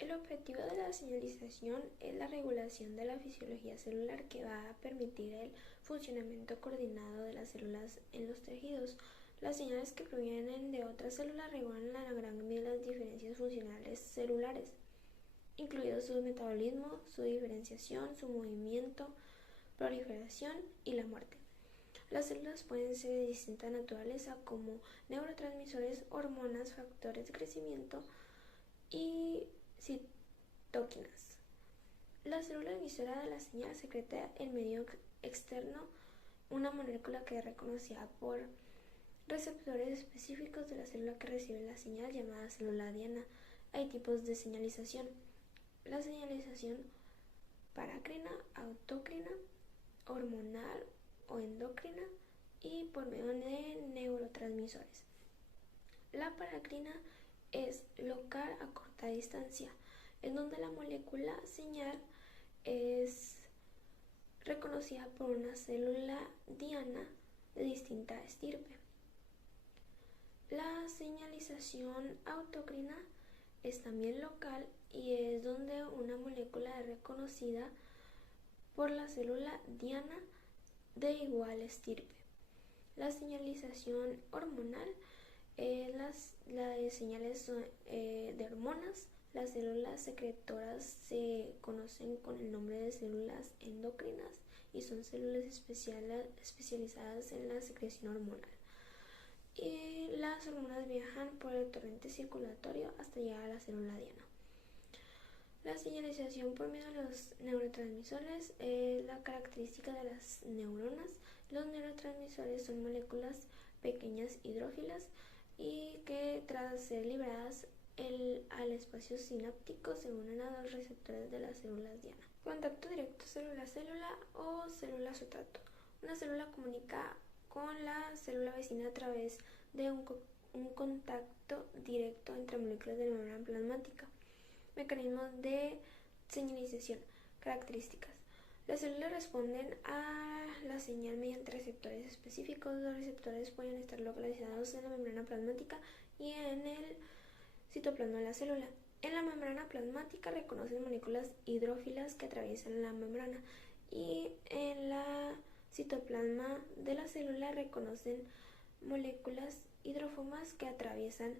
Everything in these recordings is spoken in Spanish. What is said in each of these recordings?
El objetivo de la señalización es la regulación de la fisiología celular que va a permitir el funcionamiento coordinado de las células en los tejidos. Las señales que provienen de otras células regulan la gran medida las diferencias funcionales celulares, incluidos su metabolismo, su diferenciación, su movimiento, proliferación y la muerte. Las células pueden ser de distinta naturaleza como neurotransmisores, hormonas, factores de crecimiento y citoquinas. La célula emisora de la señal secreta en medio externo una molécula que es reconocida por receptores específicos de la célula que recibe la señal llamada célula diana. Hay tipos de señalización: la señalización paracrina, autocrina, hormonal o endocrina y por medio de neurotransmisores. La paracrina es local a corta distancia, en donde la molécula señal es reconocida por una célula diana de distinta estirpe. La señalización autocrina es también local y es donde una molécula es reconocida por la célula diana de igual estirpe. La señalización hormonal es la de señales de hormonas. Las células secretoras se conocen con el nombre de células endocrinas y son células especializadas en la secreción hormonal. Y las hormonas viajan por el torrente circulatorio hasta llegar a la célula diana. La señalización por medio de los neurotransmisores es la característica de las neuronas. Los neurotransmisores son moléculas pequeñas hidrófilas y que tras ser liberadas al espacio sináptico se unen a los receptores de las células diana. Contacto directo célula-célula o célula-sustrato. Una célula comunica con la célula vecina a través de un contacto directo entre moléculas de la membrana plasmática. Mecanismos de señalización. Características. Las células responden a la señal mediante receptores específicos. Los receptores pueden estar localizados en la membrana plasmática y en el citoplasma de la célula. En la membrana plasmática reconocen moléculas hidrófilas que atraviesan la membrana y en la citoplasma de la célula reconocen moléculas hidrófobas que atraviesan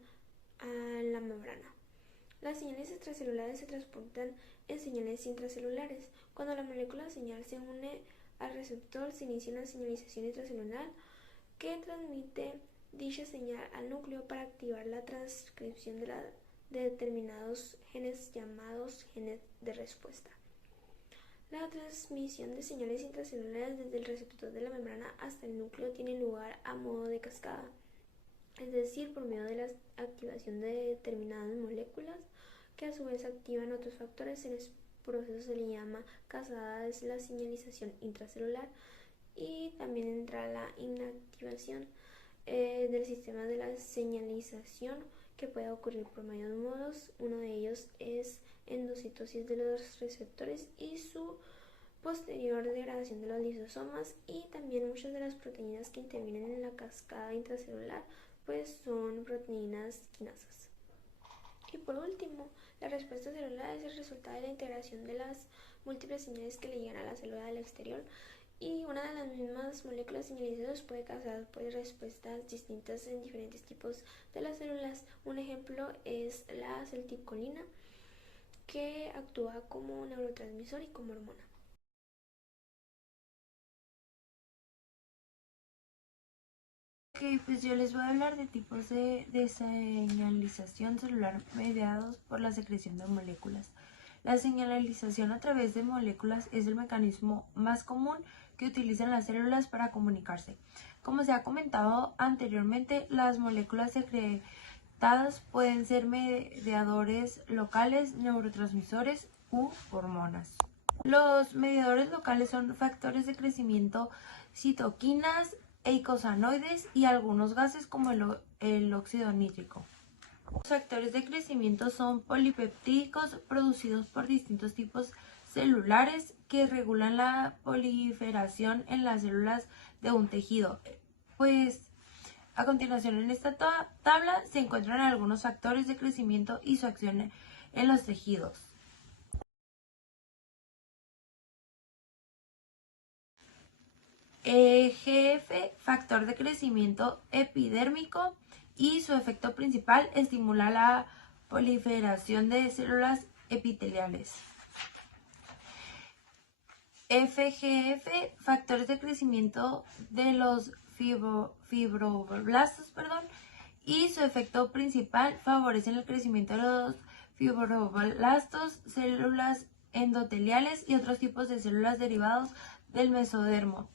a la membrana. Las señales extracelulares se transportan en señales intracelulares. Cuando la molécula señal se une al receptor, se inicia una señalización intracelular que transmite dicha señal al núcleo para activar la transcripción de determinados genes llamados genes de respuesta. La transmisión de señales intracelulares desde el receptor de la membrana hasta el núcleo tiene lugar a modo de cascada, es decir, por medio de la activación de determinadas moléculas que a su vez activan otros factores. En este proceso se le llama cascada de la señalización intracelular y también entra la inactivación del sistema de la señalización, que puede ocurrir por varios modos. Uno de ellos es endocitosis de los receptores y su posterior degradación de los lisosomas, y también muchas de las proteínas que intervienen en la cascada intracelular pues son proteínas quinasas. Y por último, la respuesta celular es el resultado de la integración de las múltiples señales que le llegan a la célula del exterior, y una de las mismas moléculas señalizadoras puede causar pues respuestas distintas en diferentes tipos de las células. Un ejemplo es la acetilcolina, que actúa como neurotransmisor y como hormona. Ok, pues yo les voy a hablar de tipos de señalización celular mediados por la secreción de moléculas. La señalización a través de moléculas es el mecanismo más común que utilizan las células para comunicarse. Como se ha comentado anteriormente, las moléculas secretadas pueden ser mediadores locales, neurotransmisores u hormonas. Los mediadores locales son factores de crecimiento, citoquinas, eicosanoides y algunos gases como el óxido nítrico. Los factores de crecimiento son polipeptídicos producidos por distintos tipos celulares que regulan la proliferación en las células de un tejido. Pues a continuación en esta tabla se encuentran algunos factores de crecimiento y su acción en los tejidos. GF, factor de crecimiento epidérmico, y su efecto principal estimula la proliferación de células epiteliales. FGF, factores de crecimiento de los fibroblastos, y su efecto principal favorecen el crecimiento de los fibroblastos, células endoteliales y otros tipos de células derivados del mesodermo.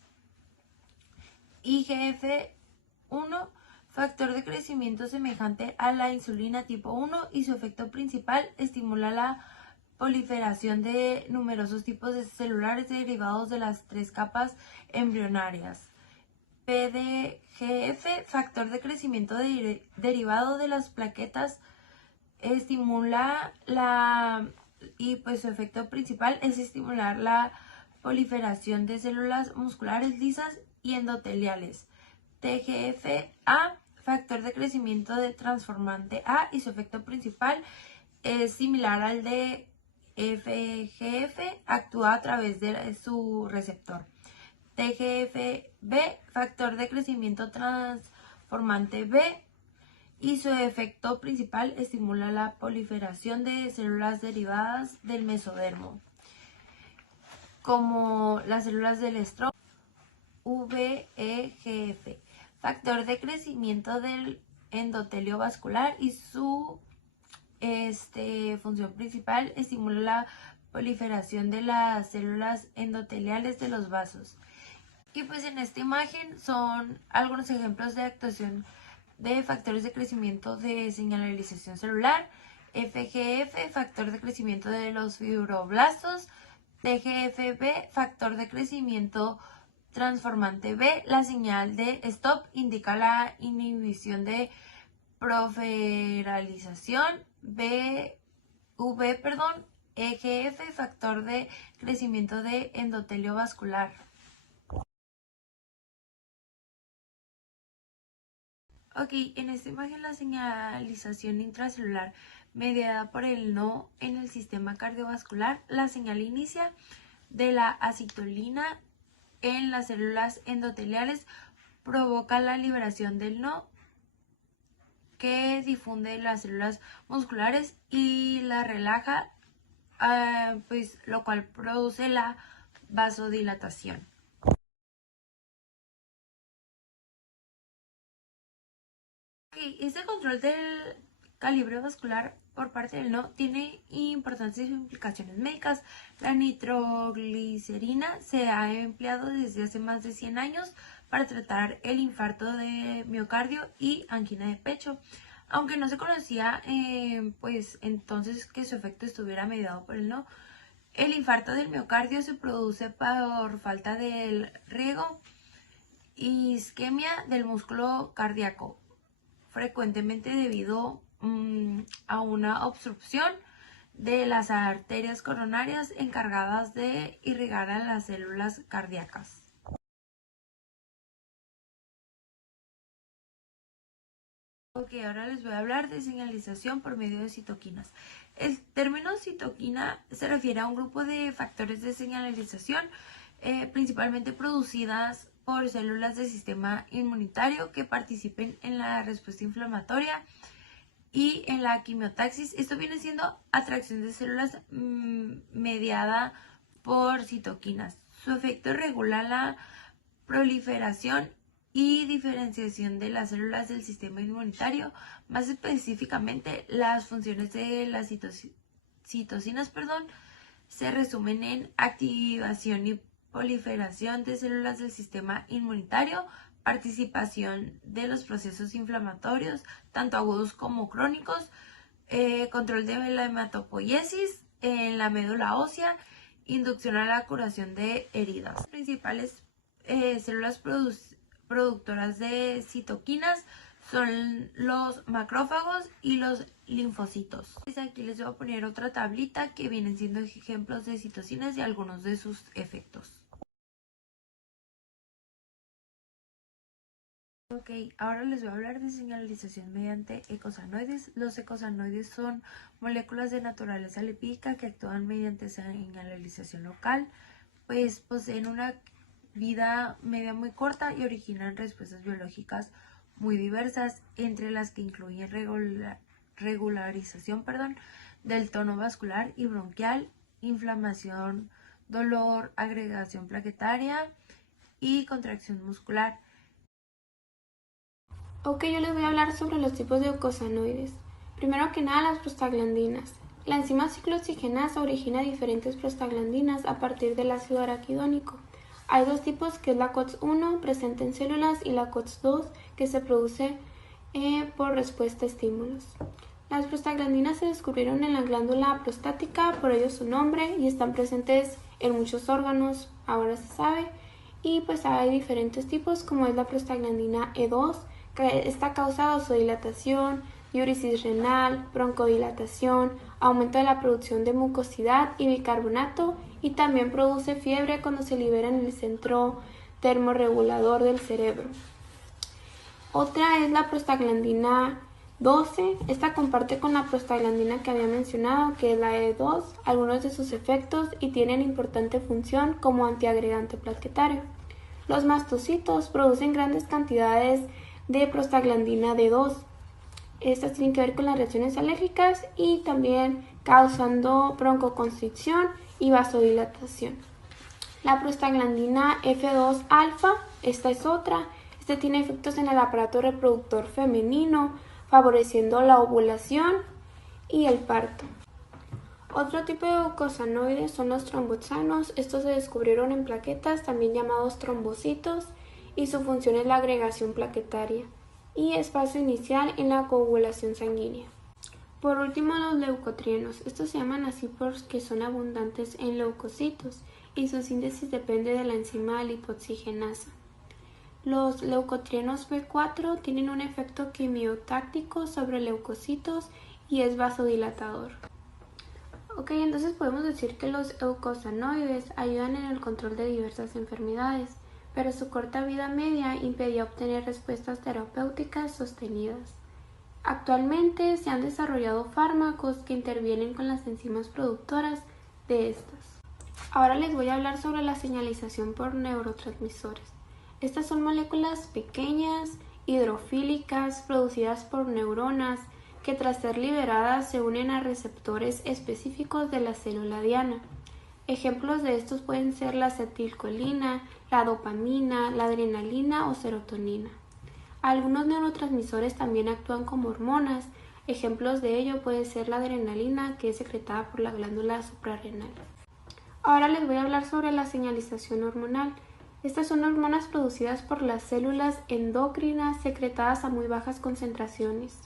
IGF-1, factor de crecimiento semejante a la insulina tipo 1, y su efecto principal estimula la proliferación de numerosos tipos de celulares derivados de las 3 capas embrionarias. PDGF, factor de crecimiento derivado de las plaquetas, estimula su efecto principal es estimular la proliferación de células musculares lisas y endoteliales. TGF-A, factor de crecimiento de transformante A, y su efecto principal es similar al de FGF, actúa a través de su receptor. TGF-B, factor de crecimiento transformante B, y su efecto principal estimula la proliferación de células derivadas del mesodermo, como las células del estroma. VEGF, factor de crecimiento del endotelio vascular, y su función principal estimula la proliferación de las células endoteliales de los vasos. Y pues en esta imagen son algunos ejemplos de actuación de factores de crecimiento de señalización celular. FGF, factor de crecimiento de los fibroblastos. TGF-B, factor de crecimiento transformante B. La señal de stop indica la inhibición de proliferalización. EGF, factor de crecimiento de endotelio vascular. Ok, en esta imagen la señalización intracelular mediada por el no en el sistema cardiovascular. La señal inicia de la acetolina en las células endoteliales, provoca la liberación del no que difunde las células musculares y la relaja, lo cual produce la vasodilatación. Este control del calibre vascular por parte del no tiene importantes implicaciones médicas. La nitroglicerina se ha empleado desde hace más de 100 años para tratar el infarto de miocardio y angina de pecho. Aunque no se conocía entonces que su efecto estuviera mediado por el no. El infarto del miocardio se produce por falta de riego y isquemia del músculo cardíaco, frecuentemente debido a una obstrucción de las arterias coronarias encargadas de irrigar a las células cardíacas. Ok, ahora les voy a hablar de señalización por medio de citoquinas. El término citoquina se refiere a un grupo de factores de señalización principalmente producidas por células del sistema inmunitario que participen en la respuesta inflamatoria y en la quimiotaxis. Esto viene siendo atracción de células mediada por citoquinas. Su efecto regula la proliferación y diferenciación de las células del sistema inmunitario. Más específicamente, las funciones de las citocinas se resumen en activación y proliferación de células del sistema inmunitario, participación de los procesos inflamatorios, tanto agudos como crónicos, control de la hematopoiesis en la médula ósea, inducción a la curación de heridas. Las principales células productoras de citoquinas son los macrófagos y los linfocitos. Aquí les voy a poner otra tablita que vienen siendo ejemplos de citocinas y algunos de sus efectos. Ok, ahora les voy a hablar de señalización mediante ecosanoides. Los ecosanoides son moléculas de naturaleza lipídica que actúan mediante señalización local, pues poseen una vida media muy corta y originan respuestas biológicas muy diversas, entre las que incluyen regularización del tono vascular y bronquial, inflamación, dolor, agregación plaquetaria y contracción muscular. Ok, yo les voy a hablar sobre los tipos de eicosanoides. Primero que nada, las prostaglandinas. La enzima ciclooxigenasa origina diferentes prostaglandinas a partir del ácido araquidónico. Hay dos tipos, que es la COX-1 presente en células y la COX-2 que se produce por respuesta a estímulos. Las prostaglandinas se descubrieron en la glándula prostática, por ello su nombre, y están presentes en muchos órganos, ahora se sabe. Y pues hay diferentes tipos, como es la prostaglandina E2, que esta causa vasodilatación, diuresis renal, broncodilatación, aumento de la producción de mucosidad y bicarbonato, y también produce fiebre cuando se libera en el centro termorregulador del cerebro. Otra es la prostaglandina 12. Esta comparte con la prostaglandina que había mencionado, que es la E2, algunos de sus efectos, y tienen importante función como antiagregante plaquetario. Los mastocitos producen grandes cantidades de prostaglandina D2. Estas tienen que ver con las reacciones alérgicas y también causando broncoconstricción y vasodilatación. La prostaglandina F2 alfa, esta es otra. Este tiene efectos en el aparato reproductor femenino, favoreciendo la ovulación y el parto. Otro tipo de eicosanoides son los tromboxanos. Estos se descubrieron en plaquetas, también llamados trombocitos, y su función es la agregación plaquetaria y es paso inicial en la coagulación sanguínea. Por último, los leucotrienos. Estos se llaman así porque son abundantes en leucocitos y su síntesis depende de la enzima lipoxigenasa. Los leucotrienos B4 tienen un efecto quimiotáctico sobre leucocitos y es vasodilatador. Ok, entonces podemos decir que los eicosanoides ayudan en el control de diversas enfermedades, pero su corta vida media impedía obtener respuestas terapéuticas sostenidas. Actualmente se han desarrollado fármacos que intervienen con las enzimas productoras de estas. Ahora les voy a hablar sobre la señalización por neurotransmisores. Estas son moléculas pequeñas, hidrofílicas, producidas por neuronas, que tras ser liberadas se unen a receptores específicos de la célula diana. Ejemplos de estos pueden ser la acetilcolina, la dopamina, la adrenalina o serotonina. Algunos neurotransmisores también actúan como hormonas. Ejemplos de ello puede ser la adrenalina, que es secretada por la glándula suprarrenal. Ahora les voy a hablar sobre la señalización hormonal. Estas son hormonas producidas por las células endocrinas secretadas a muy bajas concentraciones.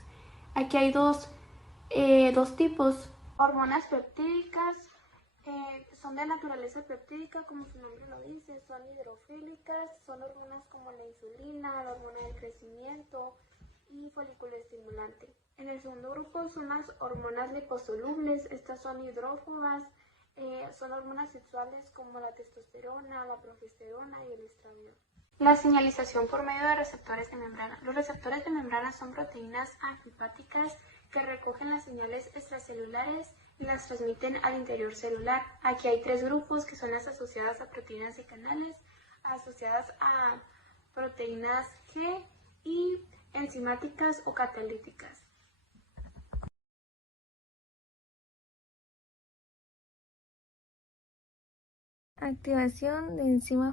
Aquí hay dos tipos. Hormonas peptídicas son de naturaleza peptídica, como su nombre lo dice, son hidrofílicas, son hormonas como la insulina, la hormona del crecimiento y folículo estimulante. En el segundo grupo son las hormonas liposolubles, estas son hidrófobas, son hormonas sexuales como la testosterona, la progesterona y el estradiol. La señalización por medio de receptores de membrana. Los receptores de membrana son proteínas anfipáticas que recogen las señales extracelulares y las transmiten al interior celular. Aquí hay tres grupos, que son las asociadas a proteínas de canales, asociadas a proteínas G y enzimáticas o catalíticas. Activación de enzima